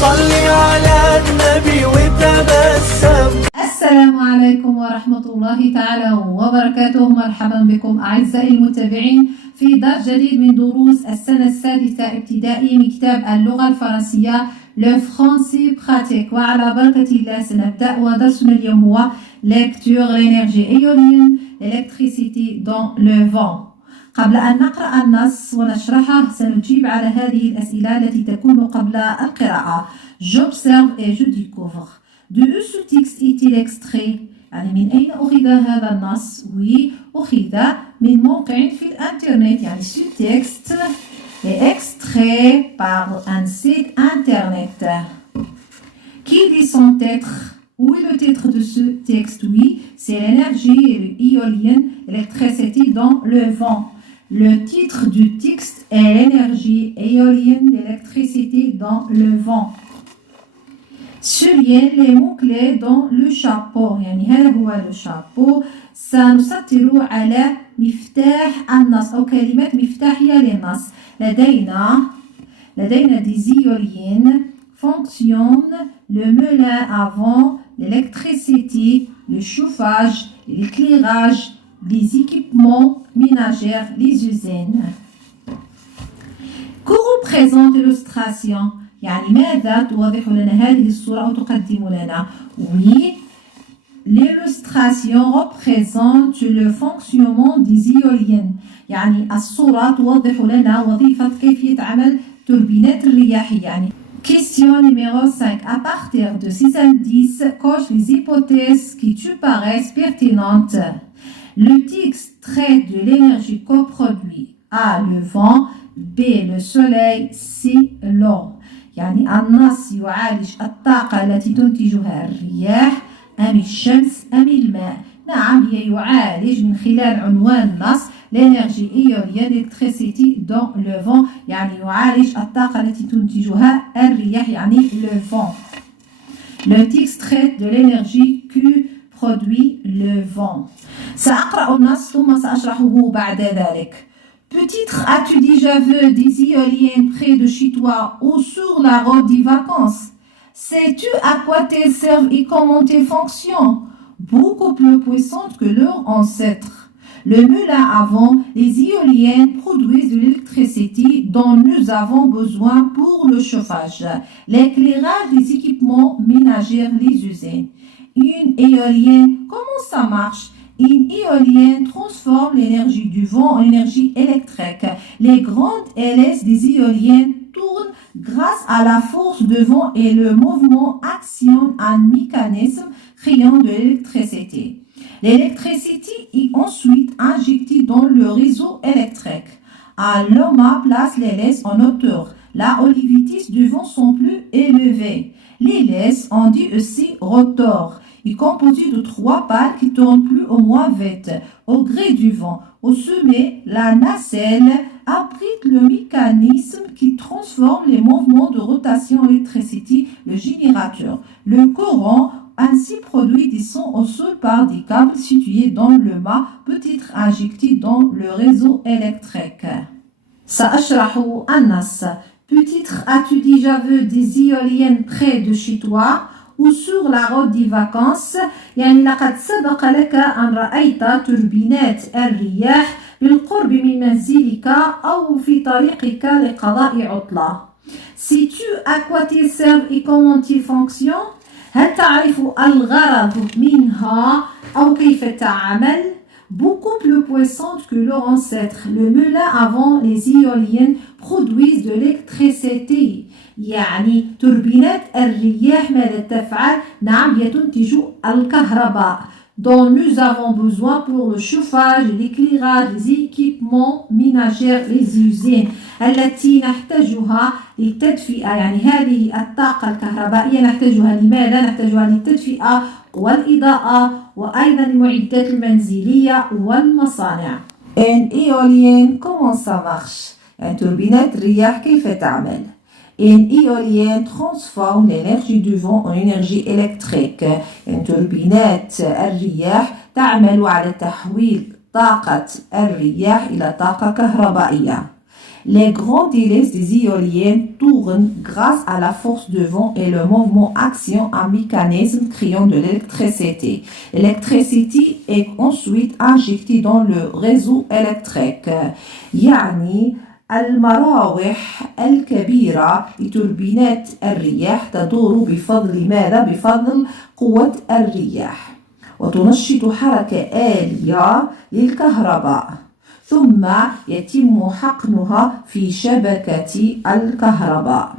صلي على النبي وتبسم. السلام عليكم ورحمة الله تعالى وبركاته. مرحبا بكم أعزائي المتابعين في درس جديد من دروس السنة السادسة ابتدائي من كتاب اللغة الفرنسية Le Français Pratique. وعلى بركة الله سنبدأ ودرسنا اليوم هو lecture l'énergie éolienne, l'électricité dans le vent. قبل أن نقرأ النص ونشرحه سنجيب على هذه الأسئلة التي تكون قبل القراءة. J'observe et je découvre. De où ce texte est-il extrait؟ يعني من أين أخذ هذا النص؟ Oui, أخذ من موقع في الإنترنت. يعني ce texte est extrait par un site internet. Quel est son titre? Où est le titre de ce texte? Oui, c'est l'énergie éolienne, l'électricité dans le vent. Le titre du texte est l'énergie éolienne, l'électricité dans le vent. Souligne les mots-clés dans le chapeau. يعني هذا هو le chapeau. سنسطر على مفتاح النص أو كلمات مفتاحية للنص. لدينا des éoliennes fonctionnent le moulin à vent, l'électricité, le chauffage, l'éclairage, les équipements ménagers, les usines. Que représente l'illustration؟ يعني ماذا توضح لنا هذه الصورة أو تقدم لنا؟ Oui, l'illustration représente le fonctionnement des éoliennes. يعني الصورة توضح لنا وظيفة كيفية عمل توربينات الرياح. يعني Question numéro 5. À partir de ces indices, coche les hypothèses qui te paraissent pertinentes. Le texte traite de l'énergie coproduit. A. Le vent. B. Le soleil. C. l'eau. يعني النص يعالج الطاقة التي تنتجها الرياح أم الشمس أم الماء؟ نعم، هي يعالج من خلال عنوان النص l'énergie éolienne, l'électricité dans le vent. يعني يعالج الطاقة التي تنتجها الرياح يعني le vent. Le texte traite de l'énergie que produit le vent. سأقرأ النص ثم سأشرحه بعد ذلك. Peut-être as-tu déjà vu des éoliennes près de chez toi ou sur la route des vacances? Sais-tu à quoi elles servent et comment elles fonctionnent? Beaucoup plus puissantes que leurs ancêtres. Le moulin à vent, les éoliennes produisent de l'électricité dont nous avons besoin pour le chauffage, l'éclairage des équipements ménagers, les usines. Une éolienne, comment ça marche? Une éolienne transforme l'énergie du vent en énergie électrique. Les grandes hélices des éoliennes tournent grâce à la force de vent et le mouvement actionne un mécanisme créant de l'électricité. L'électricité est ensuite injectée dans le réseau électrique. Un lama place l'hélice en hauteur, là où les vitesses du vent sont plus élevées. L'hélice, on dit aussi rotor, est composée de 3 pales qui tournent plus ou moins vite au gré du vent. Au sommet, la nacelle abrite le mécanisme qui transforme les mouvements de rotation en électricité, le générateur. Le courant ainsi produit descend au sol par des câbles situés dans le mât, peut être injecté dans le réseau électrique. سأشرح النص. Peut-être as-tu déjà vu des éoliennes près de chez toi ou sur la route des vacances. يعني لقد سبق لك أن رأيت توربينات الرياح بالقرب من منزلك أو في طريقك لقضاء عطلة. Sais-tu à quoi elles servent et comment elles fonctionnent؟ هل تعرف الغرض منها أو كيف تعمل؟ Beaucoup plus puissante que leurs ancêtres. Le moulin à vent, les éoliennes produisent de l'électricité. يعني توربينات الرياح ماذا تفعل؟ نعم، هي تنتج الكهرباء dont nous avons besoin pour le chauffage, l'éclairage, les équipements ménagers, les usines التي نحتاجها للتدفئة. يعني هذه الطاقة الكهربائية نحتاجها لماذا؟ نحتاجها للتدفئة والإضاءة وأيضا المعدات المنزلية والمصانع. Une éolienne, comment ça marche؟ يعني توربينات الرياح كيف تعمل؟ Une éolienne transforme l'énergie du vent en énergie électrique. Une turbinette الرياح تعمل على تحويل طاقة الرياح إلى طاقة كهربائية. Les grandes hélices des éoliennes tournent grâce à la force de vent et le mouvement action, un mécanisme créant de l'électricité. L'électricité est ensuite injectée dans le réseau électrique. يعني المراوح الكبيرة لتوربينات الرياح تدور بفضل ماذا؟ بفضل قوة الرياح وتنشط حركة آلية للكهرباء ثم يتم حقنها في شبكة الكهرباء.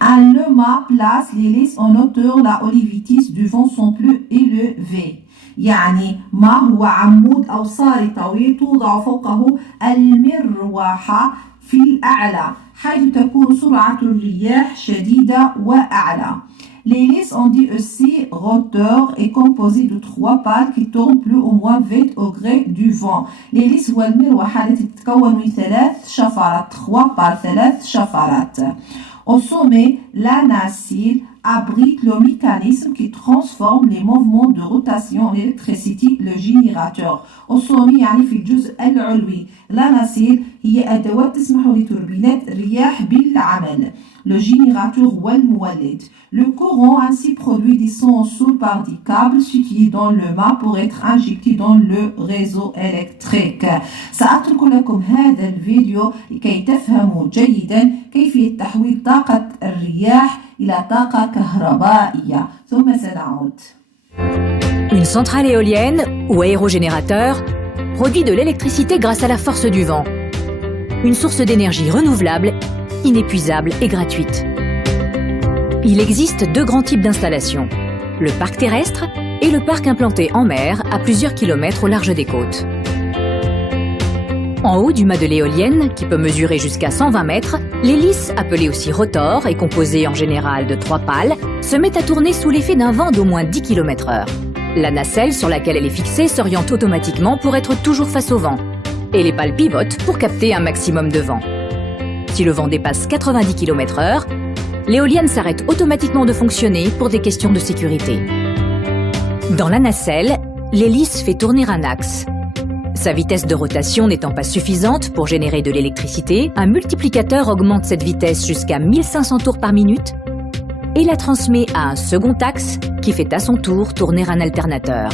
Un lema place l'hélice en hauteur là où les vitesses du vent sont plus élevées. يعني ما هو عمود أو صاري طويل توضع فوقه المروحة في الأعلى حيث تكون سرعة الرياح شديدة وأعلى. L'hélice, on dit aussi rotor, est composée de 3 pales qui tournent plus ou moins vite au gré du vent. L'hélice هو المروحة التي تتكون من 3 شفرات 3 pales 3 شفرات. Au sommet, la nacelle abrite le mécanisme qui transforme les mouvements de rotation en électricité, le générateur. Au sommet يعني في الجزء العلوي. La nacelle هي أدوات تسمح لتوربينات الرياح بالعمل. Le générateur والمولد. Le courant ainsi produit descend au sol par des câbles situés dans le mât pour être injectés dans le réseau électrique. سأترك لكم هذا الفيديو لكي تفهموا جيدا كيفية تحويل طاقة الرياح إلى طاقة كهربائية ثم سنعود. Une centrale éolienne ou aérogénérateur produit de l'électricité grâce à la force du vent. Une source d'énergie renouvelable, inépuisable et gratuite. Il existe 2 grands types d'installations, le parc terrestre et le parc implanté en mer à plusieurs kilomètres au large des côtes. En haut du mât de l'éolienne, qui peut mesurer jusqu'à 120 mètres, l'hélice, appelée aussi rotor et composée en général de 3 pales, se met à tourner sous l'effet d'un vent d'au moins 10 km/h. La nacelle sur laquelle elle est fixée s'oriente automatiquement pour être toujours face au vent, et les pales pivotent pour capter un maximum de vent. Si le vent dépasse 90 km/h, l'éolienne s'arrête automatiquement de fonctionner pour des questions de sécurité. Dans la nacelle, l'hélice fait tourner un axe. Sa vitesse de rotation n'étant pas suffisante pour générer de l'électricité, un multiplicateur augmente cette vitesse jusqu'à 1500 tours par minute et la transmet à un second axe qui fait à son tour tourner un alternateur.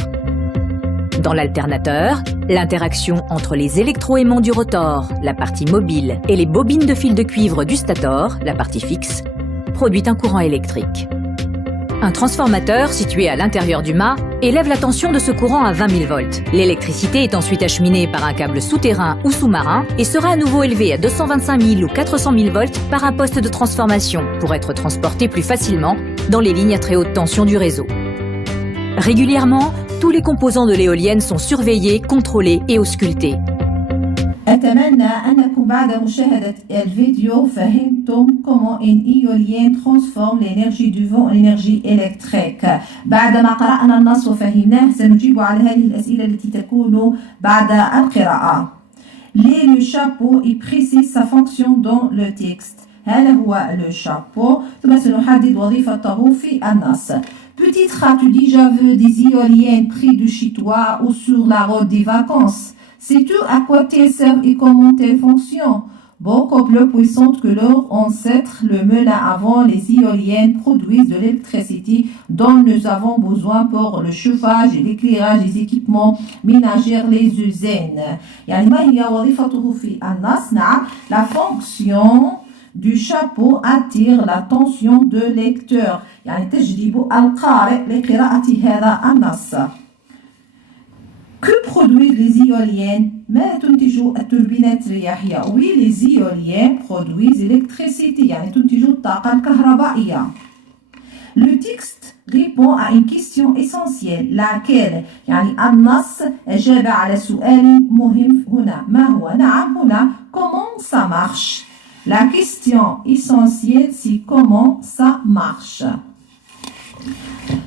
Dans l'alternateur, l'interaction entre les électroaimants du rotor, la partie mobile, et les bobines de fil de cuivre du stator, la partie fixe, produit un courant électrique. Un transformateur situé à l'intérieur du mât élève la tension de ce courant à 20 000 volts. L'électricité est ensuite acheminée par un câble souterrain ou sous-marin et sera à nouveau élevée à 225 000 ou 400 000 volts par un poste de transformation pour être transportée plus facilement dans les lignes à très haute tension du réseau. Régulièrement, tous les composants de l'éolienne sont surveillés, contrôlés et auscultés. أتمنى أنكم بعد مشاهدة الفيديو فهمتم comment une éolienne transforme l'énergie du vent en énergie électrique. بعدما قرأنا النص وفهمناه سنجيب على هذه الأسئلة التي تكون بعد القراءة. Lis le chapeau et précise sa fonction dans le texte. هذا هو le chapeau. ثم سنحدد وظيفته في النص. Peut-être as-tu déjà vu des éoliennes près de chez toi ou sur la route des vacances? Sais-tu à quoi elles servent et comment elles fonctionnent? Beaucoup plus puissantes que leurs ancêtres, le moulin avant, les éoliennes produisent de l'électricité dont nous avons besoin pour le chauffage et l'éclairage des équipements ménagers, les usines. يعني ما هي وظيفته في النص؟ نعم، la fonction du chapeau attire l'attention de lecteur. يعني تجذب القارئ لقراءة هذا النص. Que produisent les éoliennes? ما تنتج التوربينات الرياحية؟ Oui, les éoliennes produisent l'électricité يعني تنتج الطاقة الكهربائية. Le texte répond à une question essentielle laquelle يعني النص أجاب على سؤال مهم هنا. ما هو؟ نعم هنا comment ça marche? La question essentielle c'est comment ça marche.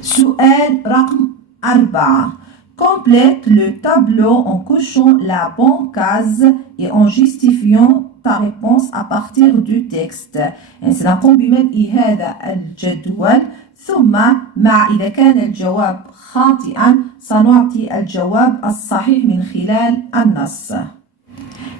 سؤال رقم 4. Complète le tableau en cochant la bonne case et en justifiant ta réponse à partir du texte. يعني سنقوم بملء هذا الجدول ثم مع إذا كان الجواب خاطئا سنعطي الجواب الصحيح من خلال النص.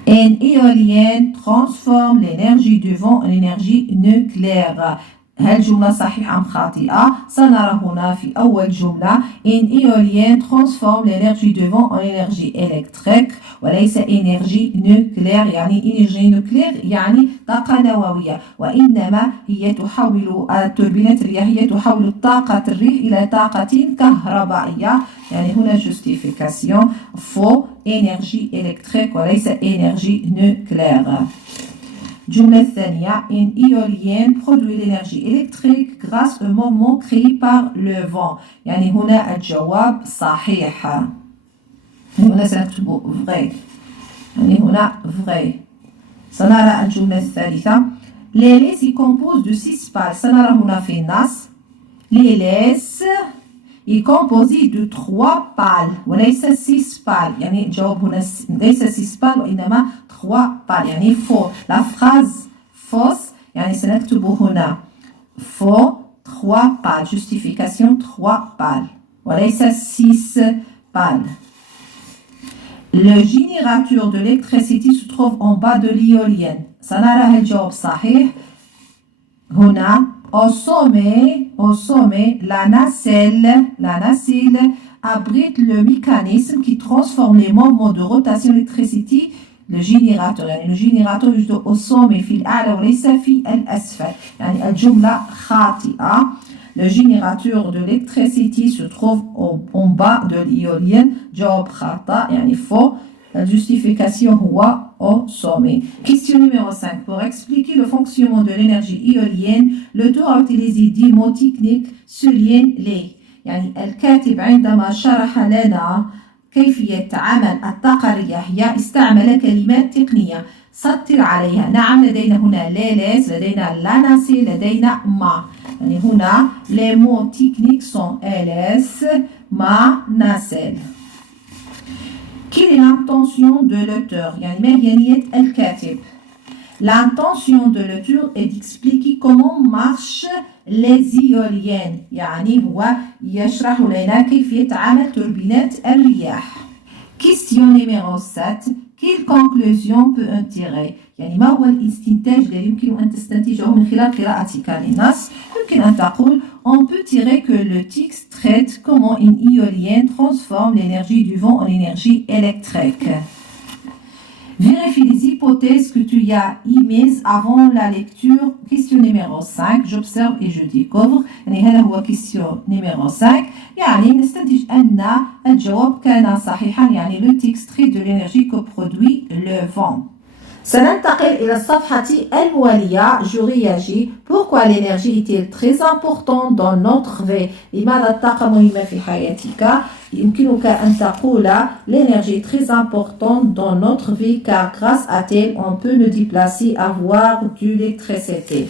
Une éolienne transforme l'énergie du vent en énergie nucléaire. هل جملة صحيحة أم خاطئة؟ سنرى هنا في أول جملة Une éolienne transforme l'énergie du vent en énergie électrique وليس énergie nucléaire يعني énergie nucléaire يعني طاقة نووية وإنما هي تحول التوربينات الرياحية تحول طاقة الريح إلى طاقة كهربائية يعني هنا justification faux énergie électrique وليس énergie nucléaire. الجملة الثانية Une éolienne produit l'énergie électrique grâce au mouvement créé par le vent يعني هنا الجواب صحيح هنا سنكتب vrai يعني هنا vrai سنرى الجملة الثالثة Les y composent de 6 pales سنرى هنا في النص Les est composé de 3 pales وليس 6 pales يعني الجواب هنا ليس 6 pales وإنما 3 pales يعني faux la phrase fausse يعني سنكتب هنا faux 3 pales justification 3 pales وليس 6 pales. Le générateur de l'électricité se trouve en bas de l'éolienne سنرى الجواب صحيح هنا Au sommet, la nacelle abrite le mécanisme qui transforme les mouvements de rotation d'électricité le générateur يعني le générateur يوجد au sommet في الأعلى وليس في الأسفل يعني الجملة خاطئة le générateur de l'électricité se trouve en bas de l'éolienne جواب خطأ يعني faux la justification هو au sommet. Question numéro 5. Pour expliquer le fonctionnement de l'énergie éolienne, l'auteur a utilisé des mots techniques soulignent les. يعني الكاتب عندما شرح لنا كيفية عمل الطاقة الرياحية استعمل كلمات تقنية سطر عليها. نعم لدينا هنا ليلس لدينا لاناسي لدينا ما. يعني هنا les mots techniques sont ls, ma, nacelle. Quelle est l'intention de l'auteur يعني ما هي نية الكاتب L'intention de l'auteur est d'expliquer comment marchent les éoliennes يعني هو يشرح لنا كيفية عمل توربينات الرياح Question numéro 7 Quelle conclusion peut en tirer يعني ما هو الاستنتاج الذي يمكن أن تستنتجه من خلال قراءتك للنص يمكن أن تقول On peut tirer que le texte traite comment une éolienne transforme l'énergie du vent en énergie électrique. Vérifie les hypothèses que tu as émises avant la lecture. Question numéro 5. J'observe et je découvre. يعني هذا هو question numéro 5. يعني نستنتج أن الجواب كان صحيحا يعني le texte traite de l'énergie que produit le vent. سننتقل إلى الصفحة الموالية Je réagis Pourquoi l'énergie est-elle très importante dans notre vie لماذا الطاقة مهمة في حياتك يمكنك أن تقول L'énergie est très importante dans notre vie car grâce à elle on peut nous déplacer avoir de l'électricité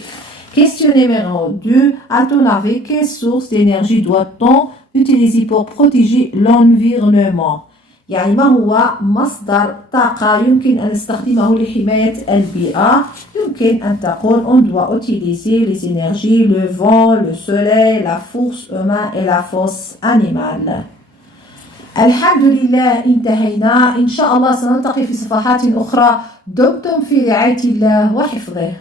Question numéro 2 À ton avis, quelle source d'énergie doit-on utiliser pour protéger l'environnement يعني ما هو مصدر طاقة يمكن أن نستخدمه لحماية البيئة يمكن أن تقول on doit utiliser les énergies le vent, le soleil, la force humaine et la force animale الحمد لله انتهينا إن شاء الله سنلتقي في صفحات أخرى دمتم في رعاية الله وحفظه